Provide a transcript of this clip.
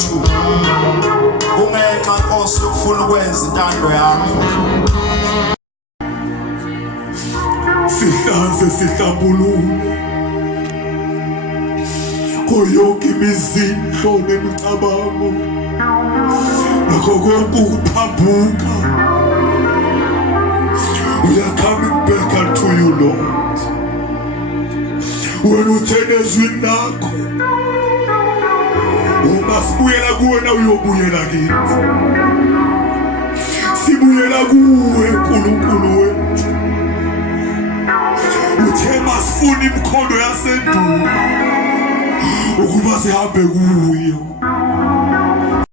wethu kungenxa Nkosi ukufuna ukwenza intando yakho. Sihlanze sihlambuluke koyonke imizindlo nemicabango nakho konke ukuphambuka. We are coming back unto you, Lord. Wena uthene ezwini lakho uma sibuyela kuwena uyobuyela kithi. Sibuyela kuwe Nkulunkulu wethu. Uthe masifuna imikhondo yasendulo ukuba sihambe kuyo.